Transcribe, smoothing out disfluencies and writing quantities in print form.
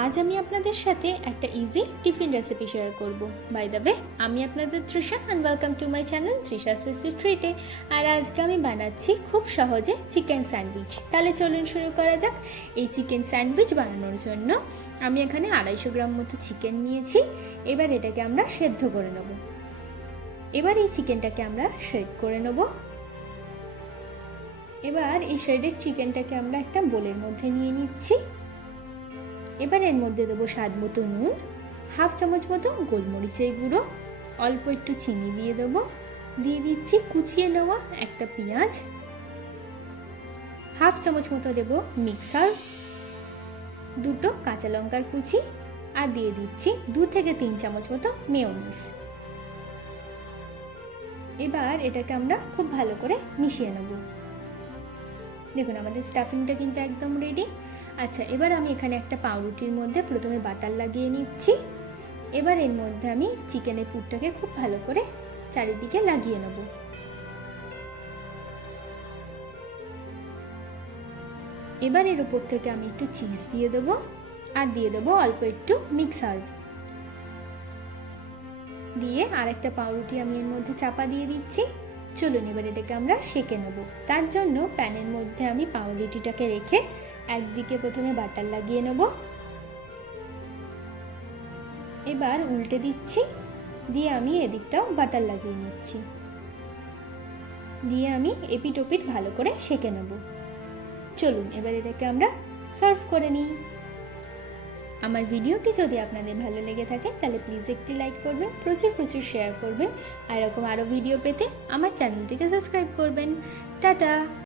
আজ আমি আপনাদের সাথে একটা ইজি টিফিন রেসিপি শেয়ার করব। বাই দ্য ওয়ে, আমি আপনাদের Trisha and welcome to my channel Trisha CC ট্রিটে। আর আজকে আমি বানাচ্ছি খুব সহজে চিকেন স্যান্ডউইচ। তাহলে চলুন শুরু করা যাক। এই চিকেন স্যান্ডউইচ বানানোর জন্য আমি এখানে 250 গ্রাম মতো চিকেন নিয়েছি। এবার এটাকে আমরা সেদ্ধ করে নেব। এবার এই চিকেনটাকে আমরা শ্রেড করে নেব। এবার এই শ্রেডেড চিকেনটাকে আমরা একটা বোলের মধ্যে নিয়ে নিচ্ছি। এবার এর মধ্যে দেবো স্বাদ মতো নুন, হাফ চামচ মতো গোলমরিচের গুঁড়ো, অল্প একটু চিনি দিয়ে দেবো, দিয়ে দিচ্ছি কুচিয়ে নেওয়া একটা পেঁয়াজ, হাফ চামচ মতো দেবো মিক্সার, দুটো কাঁচা লঙ্কার কুচি, আর দিয়ে দিচ্ছি 2 থেকে 3 চামচ মতো মেয়োনিজ। এবার এটাকে আমরা খুব ভালো করে মিশিয়ে নেব। দেখুন আমাদের স্টাফিংটা কিন্তু একদম রেডি। আচ্ছা, এবার আমি এখানে একটা পাউরুটির মধ্যে প্রথমে বাটার লাগিয়ে নিচ্ছি। এবার এর মধ্যে আমি চিকেনের পুরটাকে খুব ভালো করে চারিদিকে লাগিয়ে নেব। এবার এর উপর থেকে আমি একটু চিজ দিয়ে দেবো, আর দিয়ে দেবো অল্প একটু মিক্সার দিয়ে আর একটা পাউরুটি আমি এর মধ্যে চাপা দিয়ে দিচ্ছি। চলুন এবার এটাকে আমরা সেঁকে নেব। তার জন্য প্যানের মধ্যে আমি পাউরুটিটাকে রেখে একদিকে প্রথমে বাটার লাগিয়ে নেব, এবার উল্টে দিচ্ছি, দিয়ে আমি এদিকটাও বাটার লাগিয়ে নিচ্ছি, দিয়ে আমি এপিট ওপিট ভালো করে সেঁকে নেব। চলুন এবার এটাকে আমরা সার্ভ করে নিই। আমার ভিডিওটি যদি আপনাদের ভালো লেগে থাকে তাহলে প্লিজ একটি লাইক করবেন, প্রচুর শেয়ার করবেন, আর এরকম আরও ভিডিও পেতে আমার চ্যানেলটিকে সাবস্ক্রাইব করবেন। টাটা।